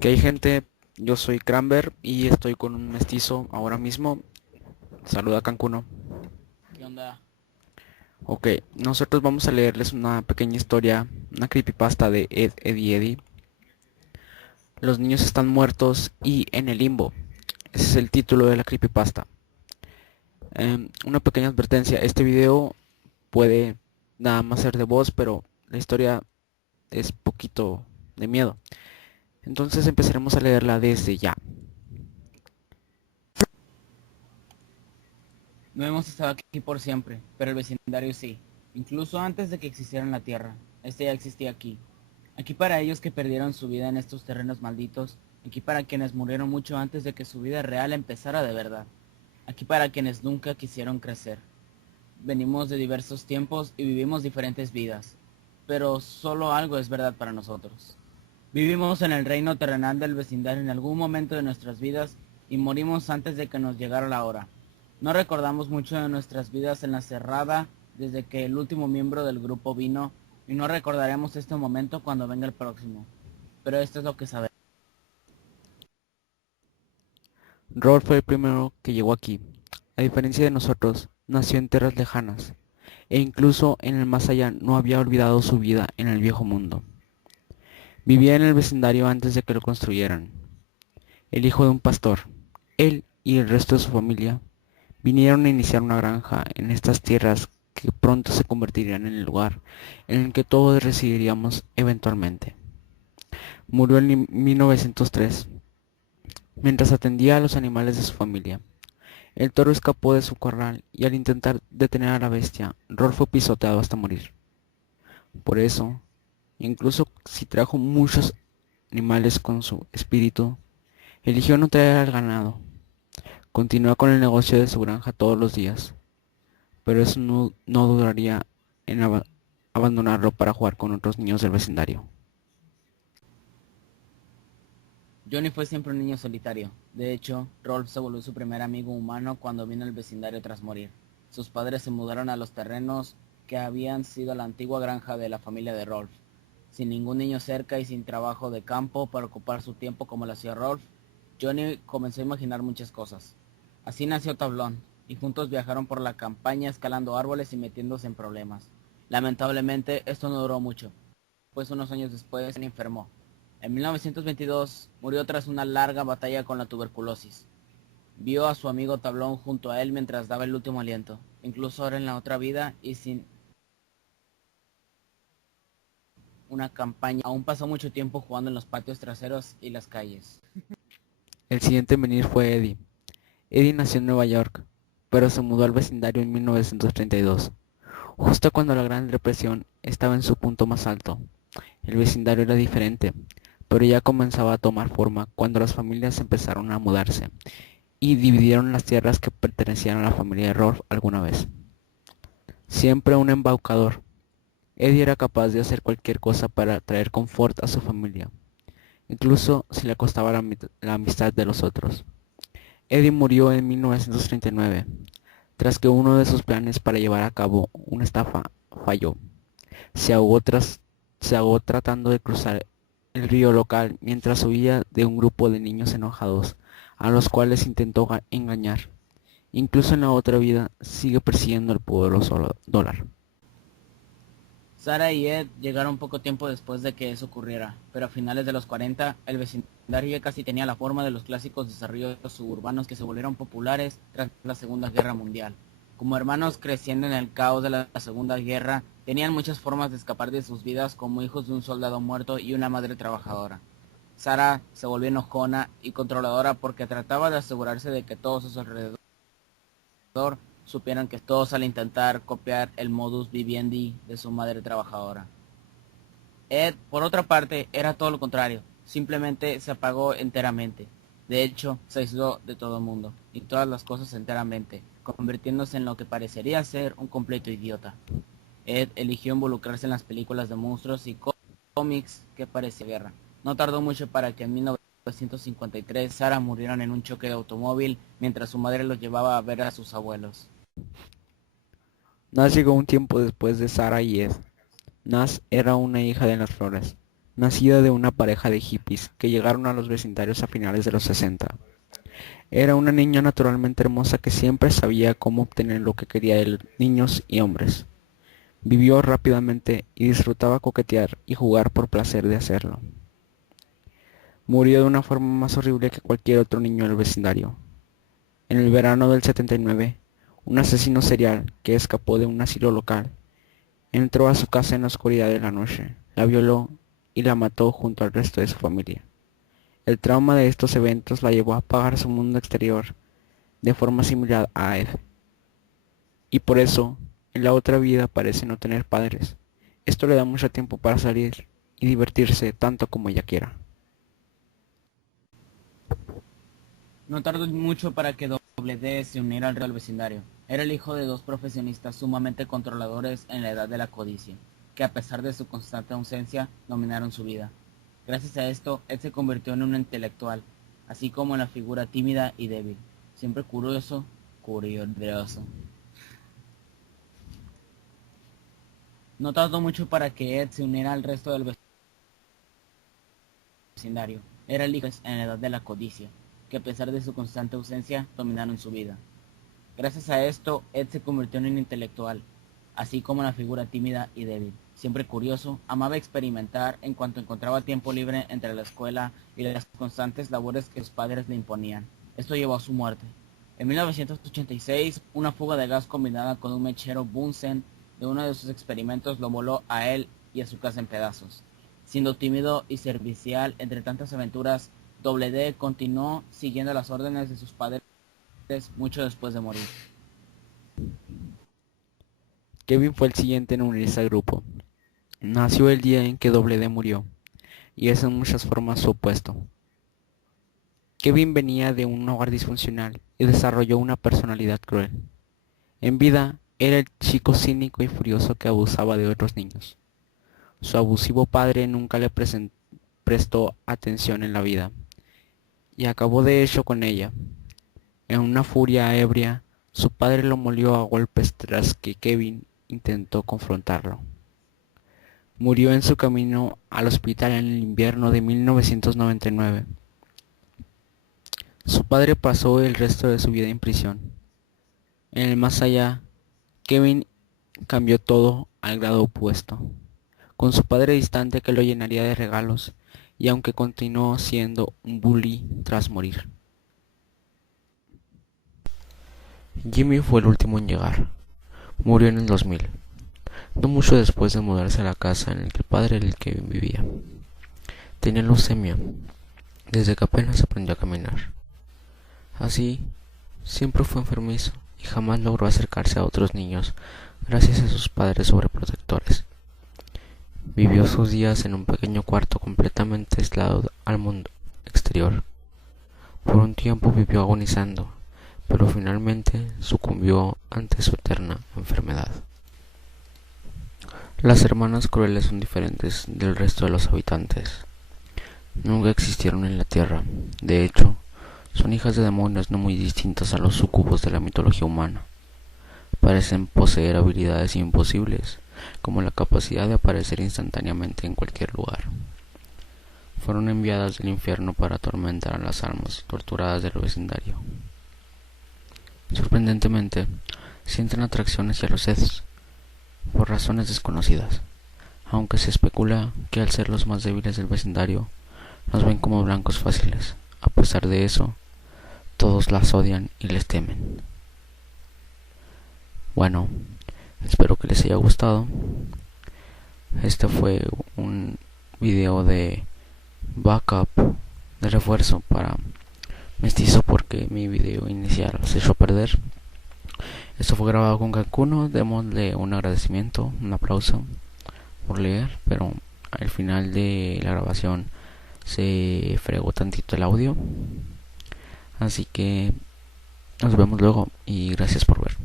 Que hay gente, yo soy Cranber y estoy con un mestizo ahora mismo. Saluda Cancuno. ¿Qué onda? Ok, nosotros vamos a leerles una pequeña historia, una creepypasta de Ed, Eddie, Eddie. Los niños están muertos y en el limbo. Ese es el título de la creepypasta. Una pequeña advertencia, este video puede nada más ser de voz, pero la historia es poquito de miedo. Entonces empezaremos a leerla desde ya. No hemos estado aquí por siempre, pero el vecindario sí. Incluso antes de que existiera la Tierra, este ya existía aquí. Aquí para ellos que perdieron su vida en estos terrenos malditos. Aquí para quienes murieron mucho antes de que su vida real empezara de verdad. Aquí para quienes nunca quisieron crecer. Venimos de diversos tiempos y vivimos diferentes vidas. Pero solo algo es verdad para nosotros. Vivimos en el reino terrenal del vecindario en algún momento de nuestras vidas y morimos antes de que nos llegara la hora. No recordamos mucho de nuestras vidas en la cerrada desde que el último miembro del grupo vino y no recordaremos este momento cuando venga el próximo. Pero esto es lo que sabemos. Rolf fue el primero que llegó aquí. A diferencia de nosotros, nació en tierras lejanas, e incluso en el más allá no había olvidado su vida en el viejo mundo. Vivía en el vecindario antes de que lo construyeran. El hijo de un pastor, él y el resto de su familia vinieron a iniciar una granja en estas tierras que pronto se convertirían en el lugar en el que todos residiríamos eventualmente. Murió en 1903, mientras atendía a los animales de su familia. El toro escapó de su corral y al intentar detener a la bestia, Rolf fue pisoteado hasta morir. Por eso, incluso si trajo muchos animales con su espíritu, eligió no traer al ganado. Continúa con el negocio de su granja todos los días, pero eso no duraría en abandonarlo para jugar con otros niños del vecindario. Johnny fue siempre un niño solitario. De hecho, Rolf se volvió su primer amigo humano cuando vino al vecindario tras morir. Sus padres se mudaron a los terrenos que habían sido la antigua granja de la familia de Rolf. Sin ningún niño cerca y sin trabajo de campo para ocupar su tiempo como lo hacía Rolf, Johnny comenzó a imaginar muchas cosas. Así nació Tablón, y juntos viajaron por la campaña escalando árboles y metiéndose en problemas. Lamentablemente, esto no duró mucho, pues unos años después se enfermó. En 1922 murió tras una larga batalla con la tuberculosis. Vio a su amigo Tablón junto a él mientras daba el último aliento, incluso ahora en la otra vida y sin una campaña. Aún pasó mucho tiempo jugando en los patios traseros y las calles. El siguiente en venir fue Eddie. Eddie nació en Nueva York, pero se mudó al vecindario en 1932, justo cuando la Gran Depresión estaba en su punto más alto. El vecindario era diferente, pero ya comenzaba a tomar forma cuando las familias empezaron a mudarse y dividieron las tierras que pertenecían a la familia de Rolf alguna vez. Siempre un embaucador, Eddie era capaz de hacer cualquier cosa para traer confort a su familia, incluso si le costaba la amistad de los otros. Eddie murió en 1939, tras que uno de sus planes para llevar a cabo una estafa falló. Se ahogó, se ahogó tratando de cruzar el río local mientras huía de un grupo de niños enojados, a los cuales intentó engañar. Incluso en la otra vida sigue persiguiendo el poderoso dólar. Sara y Ed llegaron poco tiempo después de que eso ocurriera, pero a finales de los 40 el vecindario ya casi tenía la forma de los clásicos desarrollos suburbanos que se volvieron populares tras la Segunda Guerra Mundial. Como hermanos creciendo en el caos de la Segunda Guerra, tenían muchas formas de escapar de sus vidas como hijos de un soldado muerto y una madre trabajadora. Sara se volvió enojona y controladora porque trataba de asegurarse de que todos a su alrededor supieran que todos al intentar copiar el modus vivendi de su madre trabajadora. Ed, por otra parte, era todo lo contrario, simplemente se apagó enteramente. De hecho, se aisló de todo el mundo y todas las cosas enteramente, convirtiéndose en lo que parecería ser un completo idiota. Ed eligió involucrarse en las películas de monstruos y cómics que parecía guerra. No tardó mucho para que en 1953 Sarah murieran en un choque de automóvil mientras su madre los llevaba a ver a sus abuelos. Nas llegó un tiempo después de Sarah y Ed. Nas era una hija de las flores, nacida de una pareja de hippies que llegaron a los vecindarios a finales de los 60. Era una niña naturalmente hermosa que siempre sabía cómo obtener lo que quería de niños y hombres. Vivió rápidamente y disfrutaba coquetear y jugar por placer de hacerlo. Murió de una forma más horrible que cualquier otro niño del vecindario. En el verano del 79, un asesino serial que escapó de un asilo local entró a su casa en la oscuridad de la noche, la violó y la mató junto al resto de su familia. El trauma de estos eventos la llevó a apagar su mundo exterior de forma similar a Ed. Y por eso, en la otra vida parece no tener padres. Esto le da mucho tiempo para salir y divertirse tanto como ella quiera. No tardó mucho para que Doble D se uniera al real vecindario. Era el hijo de dos profesionistas sumamente controladores en la edad de la codicia, que a pesar de su constante ausencia, dominaron su vida. Gracias a esto, Ed se convirtió en un intelectual, así como en la figura tímida y débil, siempre curioso. No tardó mucho para que Ed se uniera al resto del vecindario. Era el hijo en la edad de la codicia, que a pesar de su constante ausencia, dominaron su vida. Gracias a esto, Ed se convirtió en un intelectual, así como una figura tímida y débil. Siempre curioso, amaba experimentar en cuanto encontraba tiempo libre entre la escuela y las constantes labores que sus padres le imponían. Esto llevó a su muerte. En 1986, una fuga de gas combinada con un mechero Bunsen de uno de sus experimentos lo voló a él y a su casa en pedazos. Siendo tímido y servicial entre tantas aventuras, Doble D continuó siguiendo las órdenes de sus padres mucho después de morir. Kevin fue el siguiente en unirse al grupo. Nació el día en que Doble D murió, y es en muchas formas su opuesto. Kevin venía de un hogar disfuncional y desarrolló una personalidad cruel. En vida, era el chico cínico y furioso que abusaba de otros niños. Su abusivo padre nunca le prestó atención en la vida, y acabó de hecho con ella. En una furia ebria, su padre lo molió a golpes tras que Kevin intentó confrontarlo. Murió en su camino al hospital en el invierno de 1999. Su padre pasó el resto de su vida en prisión. En el más allá, Kevin cambió todo al grado opuesto, con su padre distante que lo llenaría de regalos, y aunque continuó siendo un bully tras morir. Jimmy fue el último en llegar. Murió en el 2000, no mucho después de mudarse a la casa en la que el padre del Kevin vivía. Tenía leucemia, desde que apenas aprendió a caminar. Así, siempre fue enfermizo y jamás logró acercarse a otros niños gracias a sus padres sobreprotectores. Vivió sus días en un pequeño cuarto completamente aislado al mundo exterior. Por un tiempo vivió agonizando, pero finalmente sucumbió ante su eterna enfermedad. Las hermanas crueles son diferentes del resto de los habitantes. Nunca existieron en la Tierra. De hecho, son hijas de demonios no muy distintas a los sucubos de la mitología humana. Parecen poseer habilidades imposibles, como la capacidad de aparecer instantáneamente en cualquier lugar. Fueron enviadas del infierno para atormentar a las almas torturadas del vecindario. Sorprendentemente, sienten atracción hacia los Eds, por razones desconocidas, aunque se especula que al ser los más débiles del vecindario, los ven como blancos fáciles. A pesar de eso, todos las odian y les temen. Bueno, espero que les haya gustado. Este fue un video de backup, de refuerzo para Mestizo, porque mi video inicial se echó a perder. Esto fue grabado con Cancuno. Démosle un agradecimiento, un aplauso por leer, pero al final de la grabación se fregó tantito el audio. Así que nos vemos luego y gracias por